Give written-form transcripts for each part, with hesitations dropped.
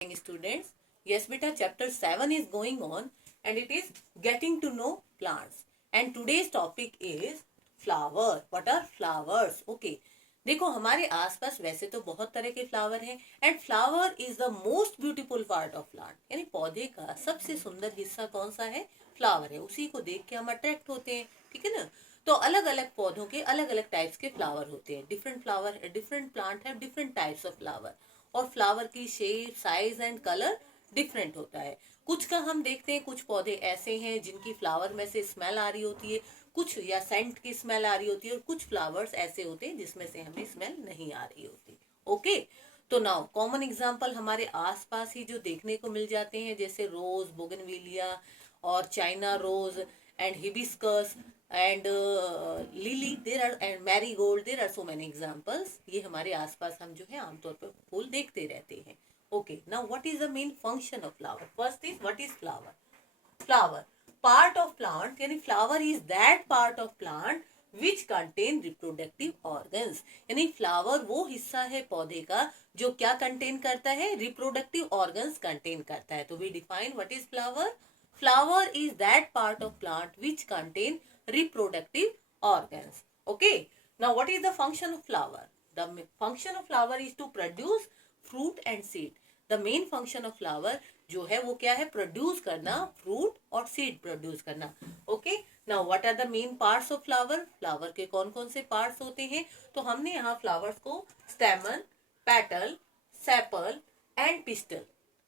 Students, yes beta, chapter 7 is going on and it is getting to know plants and today's topic is flower. What are flowers? Okay, देखो हमारे आसपास वैसे तो बहुत तरह के फ्लावर हैं and flower is the most beautiful part of plant, यानी पौधे का सबसे सुंदर हिस्सा कौन सा है? फ्लावर है। उसी को देख के हम अट्रैक्ट होते हैं, ठीक है ना। तो अलग अलग पौधों के अलग अलग टाइप्स के फ्लावर होते हैं। डिफरेंट फ्लावर, डिफरेंट प्लांट है, डिफरेंट टाइप्स ऑफ फ्लावर और फ्लावर की shape, size and colour different होता है। कुछ का हम देखते हैं, कुछ पौधे ऐसे हैं जिनकी फ्लावर में से स्मेल आ रही होती है, कुछ या सेंट की स्मेल आ रही होती है, और कुछ फ्लावर्स ऐसे होते हैं जिसमें से हमें स्मेल नहीं आ रही होती। ओके, तो नाउ कॉमन एग्जांपल हमारे आसपास ही जो देखने को मिल जाते हैं, जैसे रोज, बोगनविलिया और China rose and hibiscus and lily, there are and marigold, there are so many examples. ये हमारे आसपास हम जो है आमतौर पर फूल देखते रहते हैं। Okay, now what is the main function of flower? First is what is flower? Flower part of plant, यानी flower is that part of plant which contain reproductive organs, यानी फ्लावर वो हिस्सा है पौधे का जो क्या कंटेन करता है? रिप्रोडक्टिव ऑर्गन्स कंटेन करता है। तो we define what is flower. Flower is that part of plant which contain reproductive organs. Okay. Now what is the function of flower? The function of flower is to produce fruit and seed. The main function of flower जो है वो क्या है? Produce करना, fruit और seed produce करना। Okay, now what are the main parts of flower? Flower के कौन कौन से पार्ट्स होते हैं? तो हमने यहाँ फ्लावर्स को स्टेमन, petal, sepal and pistol,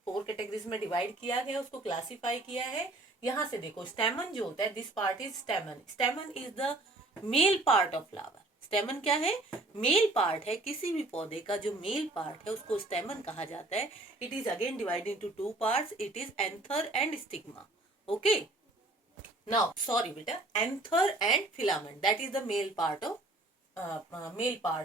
4 categories में डिवाइड किया गया, उसको क्लासिफाई किया है। यहां से देखो, स्टेमन जो होता है, this part is स्टेमन। स्टेमन is the male part of flower. स्टेमन क्या है? मेल पार्ट है। किसी भी पौधे का जो मेल पार्ट है उसको स्टेमन कहा जाता है। It is again divided into 2 parts. It is anther and stigma. Okay, now sorry बेटा, anther and filament, that is the male part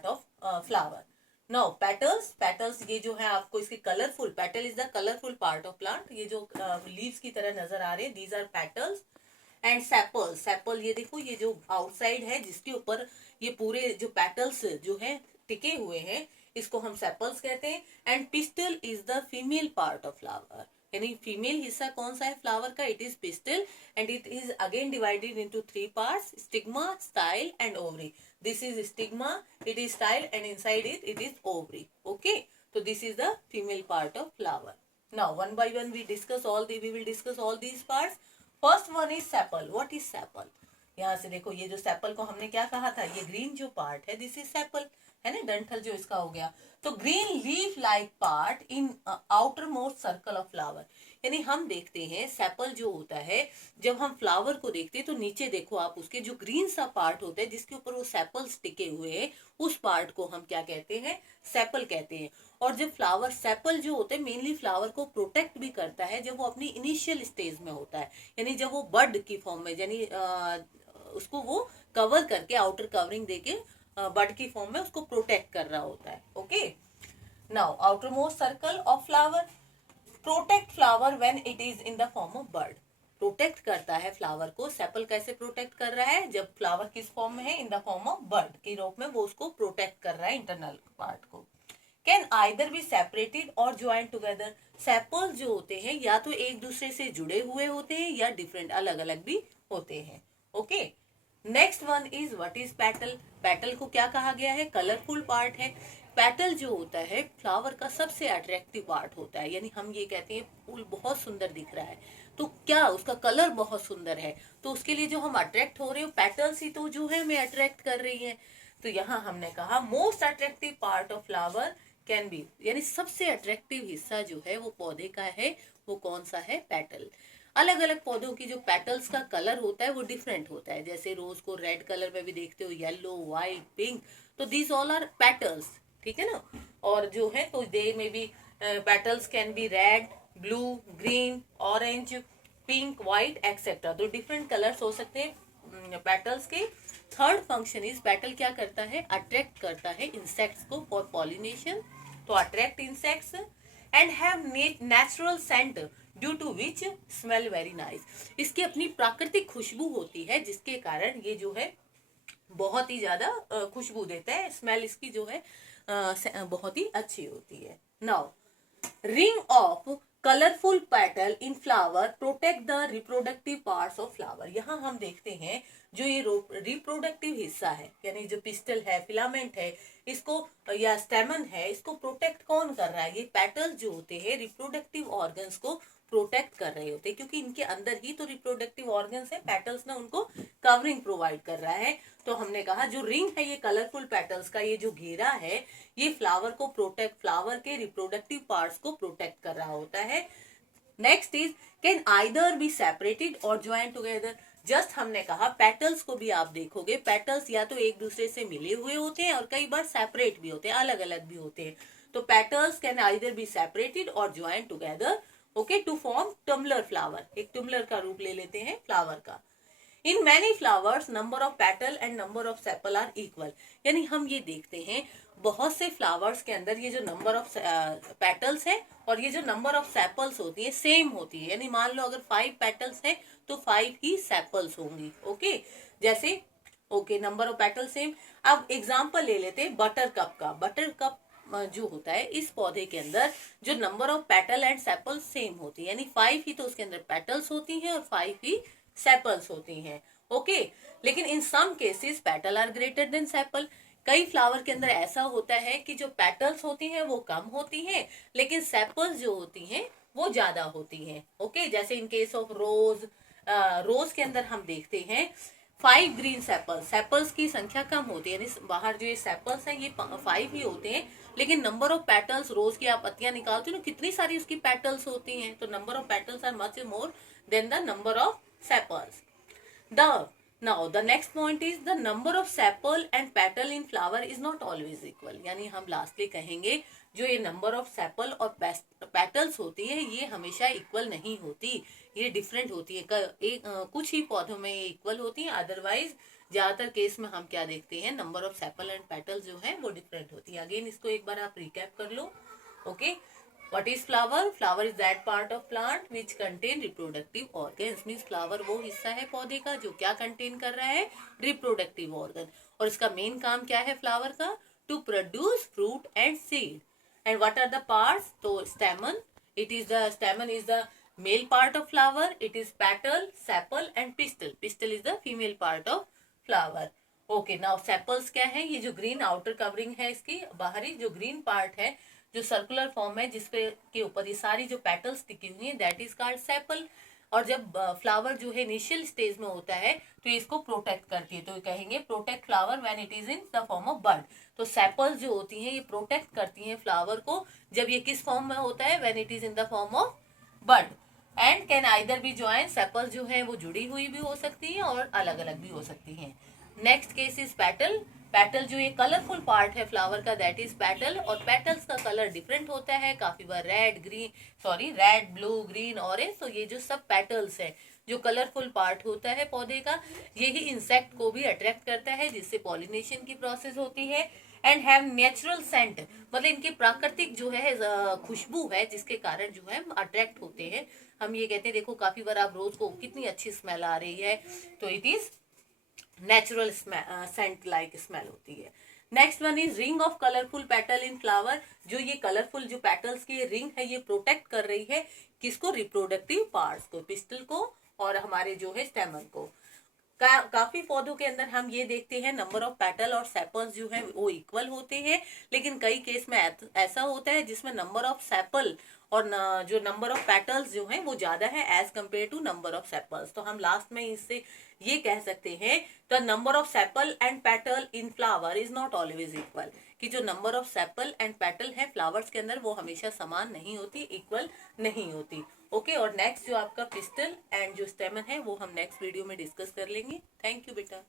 of flower. Now petals, petals ये जो है आपको इसके colourful, petal is the colourful part of plant, ये जो leaves की तरह नजर आ रहे हैं, these are petals. And sepal, sepal ये देखो, ये जो आउटसाइड है जिसके ऊपर ये पूरे जो पेटल्स जो है टिके हुए हैं, इसको हम सेपल्स कहते हैं। And pistil is the female part of flower, यानी फीमेल हिस्सा कौन सा है फ्लावर का? It is pistol and it is again divided into 3 parts, stigma, style and ovary. This is stigma, it is style, and inside it is ovary. Okay, so this is the female part of flower. Now one by one we will discuss all these parts. First one is sepal. What is sepal? यहाँ से देखो, ये जो sepal को हमने क्या कहा था? ये ग्रीन जो पार्ट है, दिस इज सेपल, है ना, डंठल जो इसका हो गया। तो green leaf like part in outer most circle of flower, यानी हम देखते हैं सेपल जो होता है, जब हम फ्लावर को देखते हैं तो नीचे देखो आप, उसके जो ग्रीन सा पार्ट होता है जिसके ऊपर वो सेपल्स टिके हुए हैं, उस पार्ट को हम क्या कहते हैं? सेपल कहते हैं। और जब फ्लावर, सेपल जो होता है मेनली फ्लावर को प्रोटेक्ट भी करता है जब वो अपनी इनिशियल स्टेज में होता है, यानी जब वो बड की फॉर्म में, यानी उसको वो कवर करके, आउटर कवरिंग देके बड की फॉर्म में उसको प्रोटेक्ट कर रहा होता है। Okay, now outer most circle of flower protect flower when it is in the form of bird. Protect करता है फ्लावर को। सेपल कैसे प्रोटेक्ट कर रहा है? जब फ्लावर किस फॉर्म में है? इन द फॉर्म ऑफ बर्ड के रूप में वो उसको प्रोटेक्ट कर रहा है, इंटरनल पार्ट को। कैन आइदर बी सेपरेटेड और ज्वाइन टुगेदर। सेपल्स जो होते हैं या तो एक दूसरे से जुड़े हुए होते हैं या डिफरेंट, अलग अलग भी होते हैं। Okay, next one is what is petal. Petal को क्या कहा गया है? कलरफुल पार्ट है। पेटल जो होता है फ्लावर का सबसे अट्रैक्टिव पार्ट होता है, यानी हम ये कहते हैं फूल बहुत सुंदर दिख रहा है, तो क्या उसका कलर बहुत सुंदर है, तो उसके लिए जो हम अट्रैक्ट हो रहे हो, पेटल्स ही तो जो है हमें अट्रैक्ट कर रही है। तो यहाँ हमने कहा most attractive part of flower can be, यानी सबसे अट्रैक्टिव हिस्सा जो है वो पौधे का है, वो कौन सा है? पेटल। अलग अलग पौधों की जो पेटल्स का कलर होता है वो डिफरेंट होता है, जैसे रोज को रेड कलर में भी देखते हो, येलो, व्हाइट, पिंक, तो दीज ऑल आर पेटल्स, ठीक है ना। और जो है तो दे में भी petals can be red, blue, green, orange, pink, white etcetera, तो डिफरेंट कलर्स हो सकते हैं पेटल्स के। थर्ड फंक्शन इज, पेटल क्या करता है? अट्रैक्ट करता है इंसेक्ट्स को फॉर पॉलिनेशन, तो attract insects and have natural scent due to which smell very nice. इसकी अपनी प्राकृतिक खुशबू होती है जिसके कारण ये जो है बहुत ही ज्यादा खुशबू देता है, स्मेल इसकी जो है बहुत ही अच्छी होती है। Now ring of colourful petal in flower protect the reproductive parts of flower. यहाँ हम देखते हैं जो ये रिप्रोडक्टिव हिस्सा है, यानी जो पिस्टल है, फिलामेंट है, इसको या स्टेमन है, इसको प्रोटेक्ट कौन कर रहा है? ये पेटल्स जो होते हैं रिप्रोडक्टिव ऑर्गन्स को प्रोटेक्ट कर रहे होते हैं, क्योंकि इनके अंदर ही तो रिप्रोडक्टिव ऑर्गन्स है, पेटल्स ना उनको कवरिंग प्रोवाइड कर रहा है। तो हमने कहा जो रिंग है ये कलरफुल पेटल्स का ये जो घेरा है ये फ्लावर को प्रोटेक्ट, फ्लावर के रिप्रोडक्टिव पार्ट्स को प्रोटेक्ट कर रहा होता है। Next is can either be separated और ज्वाइन टुगेदर। जस्ट हमने कहा पेटल्स को भी आप देखोगे, पेटल्स या तो एक दूसरे से मिले हुए होते हैं और कई बार सेपरेट भी होते हैं, अलग अलग भी होते हैं। तो petals can either be separated और join together, okay, to form tumbler flower. एक टम्बलर का रूप ले लेते हैं फ्लावर का। In many flowers number of petal and number of sepal are equal. यानी हम ये देखते हैं बहुत से फ्लावर्स के अंदर ये जो नंबर ऑफ पेटल्स है और ये जो नंबर ऑफ सेपल्स होती है सेम होती है। यानी मान लो अगर 5 पेटल्स है तो 5 ही सेपल्स होंगी, ओके। जैसे okay, number of petal same. अब एग्जाम्पल ले लेते हैं बटर कप का। बटर कप जो होता है इस पौधे के अंदर जो number of petal and sepals same होती है, यानी 5 ही तो उसके अंदर पेटल्स होती हैं और 5 ही सेपल्स होती हैं, ओके। लेकिन in some cases petal are greater than sepal. कई फ्लावर के अंदर ऐसा होता है कि जो पेटल्स होती हैं वो कम होती हैं लेकिन सेपल्स जो होती हैं वो ज्यादा होती हैं, ओके। जैसे इन केस ऑफ रोज, रोज के अंदर हम देखते हैं 5 ग्रीन सेपल्स, सेपल्स की संख्या कम होती है, यानी बाहर जो ये सेपल्स हैं ये 5 ही होते हैं, लेकिन नंबर ऑफ पेटल्स, रोज की आप पत्तियां निकालते हो ना कितनी सारी उसकी पेटल्स होती हैं, तो number of petals are much more than the number of sepals. Now the next point is the number of sepal and petal in flower is not always equal. यानी हम लास्टली कहेंगे जो ये नंबर ऑफ सेपल और petals होती है ये हमेशा इक्वल नहीं होती, ये डिफरेंट होती है। कुछ ही पौधों में ये इक्वल होती है, अदरवाइज ज्यादातर केस में हम क्या देखते हैं number of sepal and petals जो है वो डिफरेंट होती है। अगेन इसको एक बार आप रिकैप कर लो, okay. What is flower? Flower is that part of plant which contain reproductive organs. Means flower वो हिस्सा है पौधे का जो क्या contain कर रहा है? Reproductive organ. और इसका मेन काम क्या है flower का? To produce fruit and seed. And what are the parts? तो stamen. Stamen is the male part of flower. It is petal, sepal and pistil. Pistil is the female part of flower. Okay, now sepals क्या है? ये जो green outer covering है इसकी बाहरी जो green part है जो सर्कुलर फॉर्म है जिसपे के ऊपर ये सारी जो पेटल्स टिकी हुई हैं दैट इज कॉल्ड सेपल। और जब फ्लावर जो है इनिशियल स्टेज में होता है तो इसको प्रोटेक्ट करती है, तो कहेंगे protect flower when it is in the form of bud. तो सेपल्स जो होती हैं ये प्रोटेक्ट करती हैं फ्लावर को जब ये किस फॉर्म में होता है? When it is in the form of bud. And can either be join, sepals जो है वो जुड़ी हुई भी हो सकती है और अलग अलग भी हो सकती हैं। Next case is petal. Petal जो ये कलरफुल पार्ट है फ्लावर का दैट इज पेटल, और पेटल्स का कलर डिफरेंट होता है काफी बार रेड, ब्लू, ग्रीन, ऑरेंज। तो ये जो सब पेटल्स है जो कलरफुल पार्ट होता है पौधे का यही इंसेक्ट को भी अट्रैक्ट करता है जिससे पॉलिनेशन की प्रोसेस होती है। एंड हैव नेचुरल सेंट, मतलब इनकी प्राकृतिक जो है खुशबू है जिसके कारण जो है अट्रैक्ट होते हैं। हम ये कहते हैं देखो काफी बार आप रोज को कितनी अच्छी स्मेल आ रही है, तो it is natural scent like smell होती है। Next one is ring of colourful petal in flower. जो ये कलरफुल जो पेटल्स की रिंग है ये प्रोटेक्ट कर रही है किसको? रिप्रोडक्टिव पार्ट्स को, पिस्टल को और हमारे जो है स्टेमन को। काफी पौधों के अंदर हम ये देखते हैं नंबर ऑफ पेटल और सेपल्स जो है वो इक्वल होते हैं, लेकिन कई केस में ऐसा होता है जिसमें नंबर ऑफ सेपल और जो नंबर ऑफ पेटल्स जो हैं वो ज्यादा है as compare to number of sepals. तो हम लास्ट में इससे ये कह सकते हैं the number of sepal and petal in flower is not always equal, कि जो number of sepal and petal है फ्लावर्स के अंदर वो हमेशा समान नहीं होती, इक्वल नहीं होती, ओके। और नेक्स्ट जो आपका पिस्टल एंड जो स्टेमन है वो हम नेक्स्ट वीडियो में डिस्कस कर लेंगे। थैंक यू बेटा।